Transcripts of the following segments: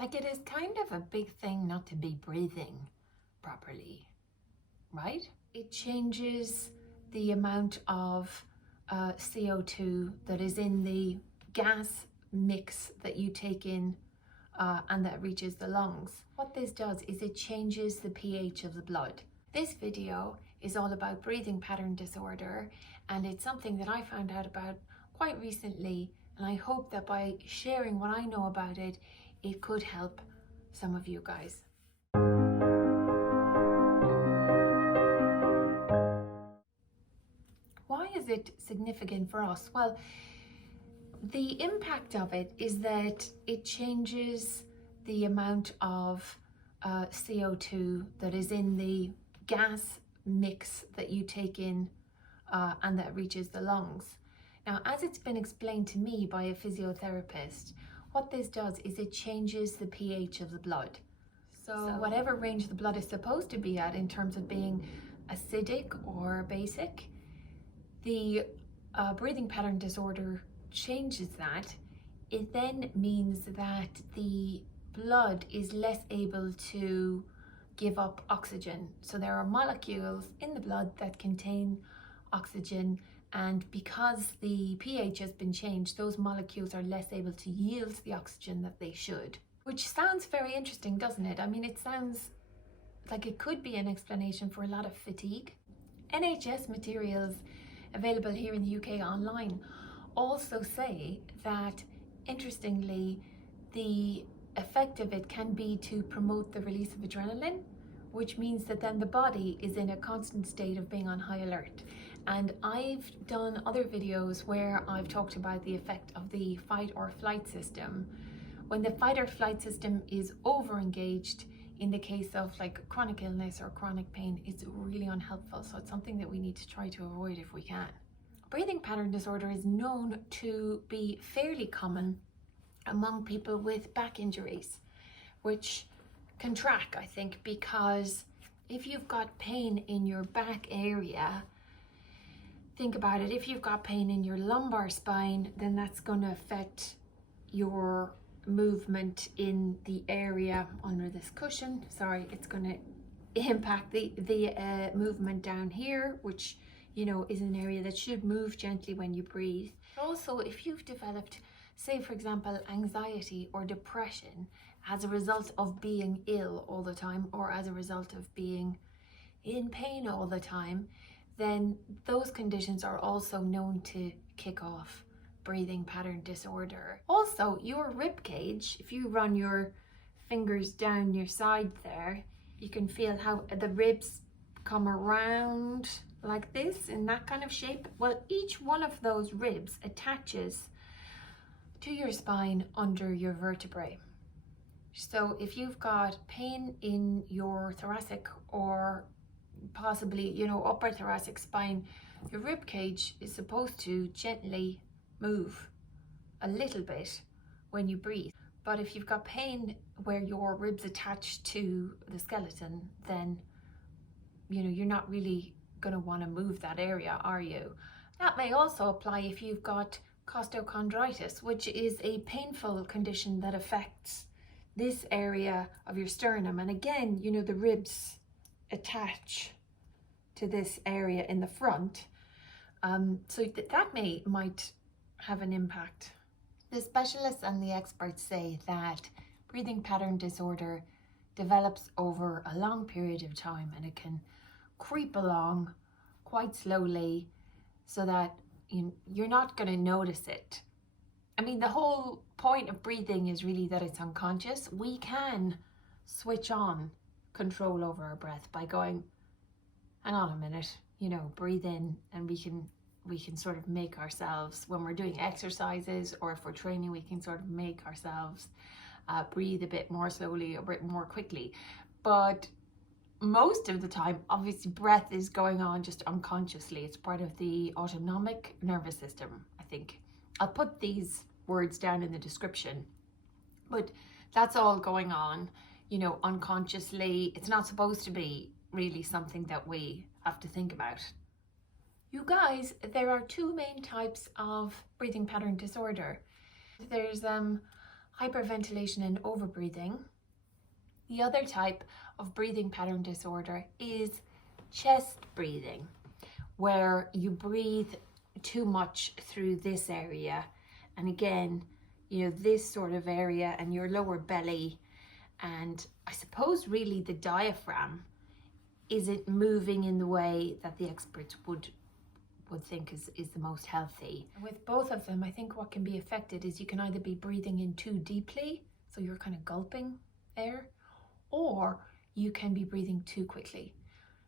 Like, it is kind of a big thing not to be breathing properly, right? It changes the amount of CO2 that is in the gas mix that you take in and that reaches the lungs. What this does is it changes the pH of the blood. This video is all about breathing pattern disorder, and it's something that I found out about quite recently, and I hope that by sharing what I know about it, it could help some of you guys. Why is it significant for us? Well, the impact of it is that it changes the amount of CO2 that is in the gas mix that you take in and that reaches the lungs. Now, as it's been explained to me by a physiotherapist, what this does is it changes the pH of the blood. So whatever range the blood is supposed to be at in terms of being acidic or basic, the breathing pattern disorder changes that. It then means that the blood is less able to give up oxygen. So there are molecules in the blood that contain oxygen, and because the pH has been changed, those molecules are less able to yield the oxygen that they should. Which sounds very interesting, doesn't it? I mean, it sounds like it could be an explanation for a lot of fatigue. NHS materials available here in the UK online also say that, interestingly, the effect of it can be to promote the release of adrenaline, which means that then the body is in a constant state of being on high alert. And I've done other videos where I've talked about the effect of the fight or flight system. When the fight or flight system is over engaged, in the case of like chronic illness or chronic pain, it's really unhelpful. So it's something that we need to try to avoid if we can. Breathing pattern disorder is known to be fairly common among people with back injuries, which can track, I think, because if you've got pain in your back area, think about it, if you've got pain in your lumbar spine, then that's going to affect your movement in the area under this cushion. Sorry, it's going to impact the movement down here, which, you know, is an area that should move gently when you breathe. Also, if you've developed, say for example, anxiety or depression as a result of being ill all the time, or as a result of being in pain all the time, then those conditions are also known to kick off breathing pattern disorder. Also, your rib cage, if you run your fingers down your side there, you can feel how the ribs come around like this in that kind of shape. Well, each one of those ribs attaches to your spine under your vertebrae. So if you've got pain in your thoracic or possibly, you know, upper thoracic spine, your rib cage is supposed to gently move a little bit when you breathe. But if you've got pain where your ribs attach to the skeleton, then, you know, you're not really going to want to move that area, are you? That may also apply if you've got Chostochondritis, which is a painful condition that affects this area of your sternum. And again, you know, the ribs attach to this area in the front. So that might have an impact. The specialists and the experts say that breathing pattern disorder develops over a long period of time, and it can creep along quite slowly so that you're not going to notice it. I mean, the whole point of breathing is really that it's unconscious. We can switch on control over our breath by going, hang on a minute, you know, breathe in, and we can sort of make ourselves, when we're doing exercises or if we're training, we can sort of make ourselves breathe a bit more slowly or a bit more quickly. But most of the time, obviously, breath is going on just unconsciously. It's part of the autonomic nervous system, I think. I'll put these words down in the description. But that's all going on, you know, unconsciously. It's not supposed to be really something that we have to think about. You guys, there are two main types of breathing pattern disorder. There's hyperventilation and overbreathing. The other type of breathing pattern disorder is chest breathing, where you breathe too much through this area. And again, this sort of area and your lower belly, and I suppose really the diaphragm isn't moving in the way that the experts would think is the most healthy. With both of them, I think what can be affected is you can either be breathing in too deeply, so you're kind of gulping air, or you can be breathing too quickly.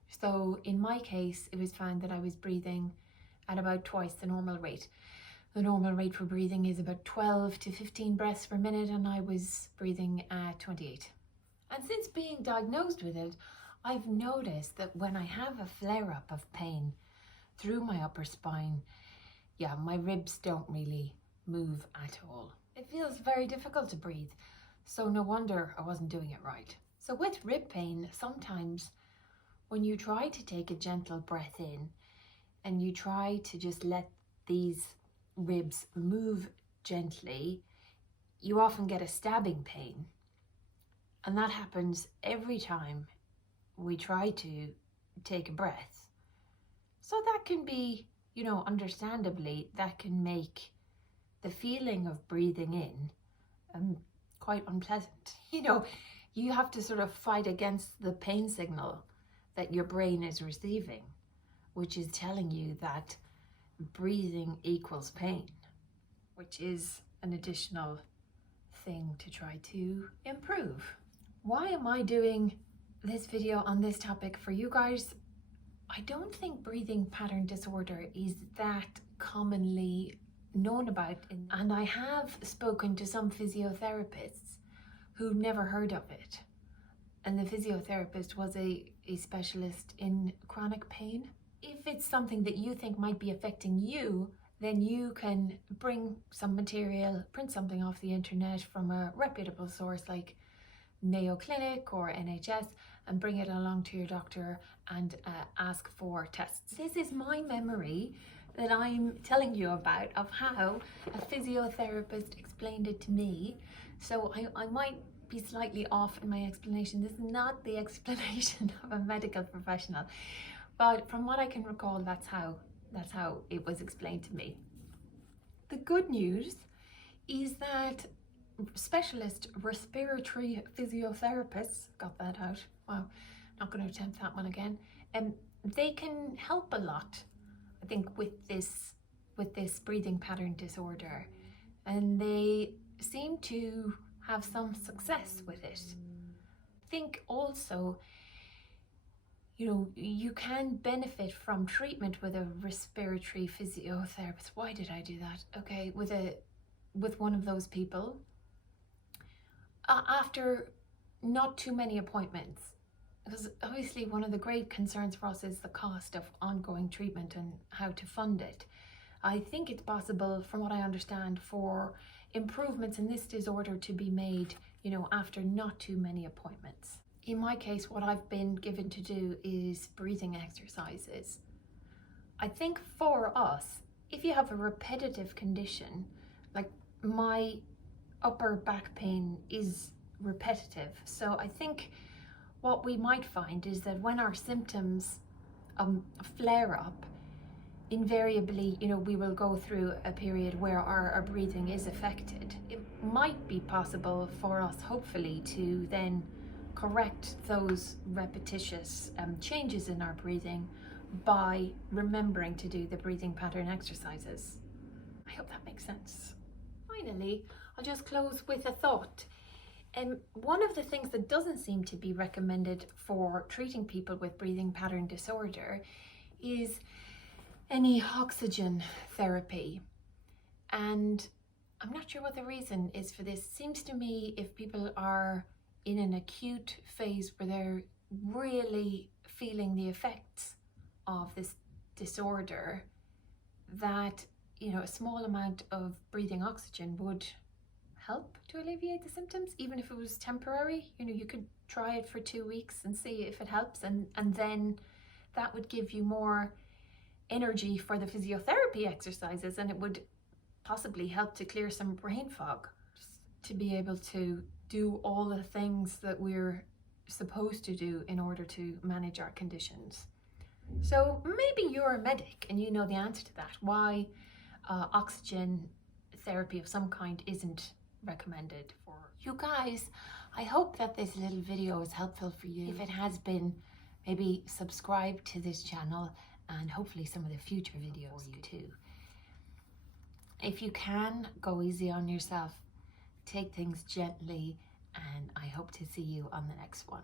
So in my case, it was found that I was breathing at about twice the normal rate. The normal rate for breathing is about 12 to 15 breaths per minute, and I was breathing at 28. And since being diagnosed with it, I've noticed that when I have a flare-up of pain through my upper spine, my ribs don't really move at all. It feels very difficult to breathe, so no wonder I wasn't doing it right. So with rib pain, sometimes when you try to take a gentle breath in and you try to just let these ribs move gently, you often get a stabbing pain. And that happens every time we try to take a breath. So that can be, understandably, that can make the feeling of breathing in quite unpleasant. You have to sort of fight against the pain signal that your brain is receiving, which is telling you that breathing equals pain, which is an additional thing to try to improve. Why am I doing this video on this topic for you guys? I don't think breathing pattern disorder is that commonly known about, and I have spoken to some physiotherapists who've never heard of it. And the physiotherapist was a specialist in chronic pain. If it's something that you think might be affecting you, then you can bring some material, print something off the internet from a reputable source like Mayo Clinic or NHS, and bring it along to your doctor and ask for tests. This is my memory that I'm telling you about of how a physiotherapist explained it to me. So I might be slightly off in my explanation. This is not the explanation of a medical professional, but from what I can recall, that's how it was explained to me. The good news is that specialist respiratory physiotherapists, got that out, wow, not going to attempt that one again, they can help a lot, I think, with this breathing pattern disorder, and they seem to have some success with it. I think also, you can benefit from treatment with a respiratory physiotherapist. Why did I do that? Okay, with one of those people, after not too many appointments, because obviously one of the great concerns for us is the cost of ongoing treatment and how to fund it. I think it's possible, from what I understand, for improvements in this disorder to be made, after not too many appointments. In my case, what I've been given to do is breathing exercises. I think for us, if you have a repetitive condition, like my upper back pain is repetitive, so I think what we might find is that when our symptoms flare up, invariably, we will go through a period where our breathing is affected. It might be possible for us, hopefully, to then correct those repetitious changes in our breathing by remembering to do the breathing pattern exercises. I hope that makes sense. Finally, I'll just close with a thought. One of the things that doesn't seem to be recommended for treating people with breathing pattern disorder is any oxygen therapy. And I'm not sure what the reason is for this. Seems to me if people are in an acute phase where they're really feeling the effects of this disorder, that a small amount of breathing oxygen would help to alleviate the symptoms, even if it was temporary. You could try it for 2 weeks and see if it helps, and then that would give you more energy for the physiotherapy exercises, and it would possibly help to clear some brain fog. Just to be able to do all the things that we're supposed to do in order to manage our conditions. So maybe you're a medic and you know the answer to that, why oxygen therapy of some kind isn't recommended for you guys. I hope that this little video is helpful for you. If it has been, maybe subscribe to this channel and hopefully some of the future videos you too. If you can, go easy on yourself, take things gently, and I hope to see you on the next one.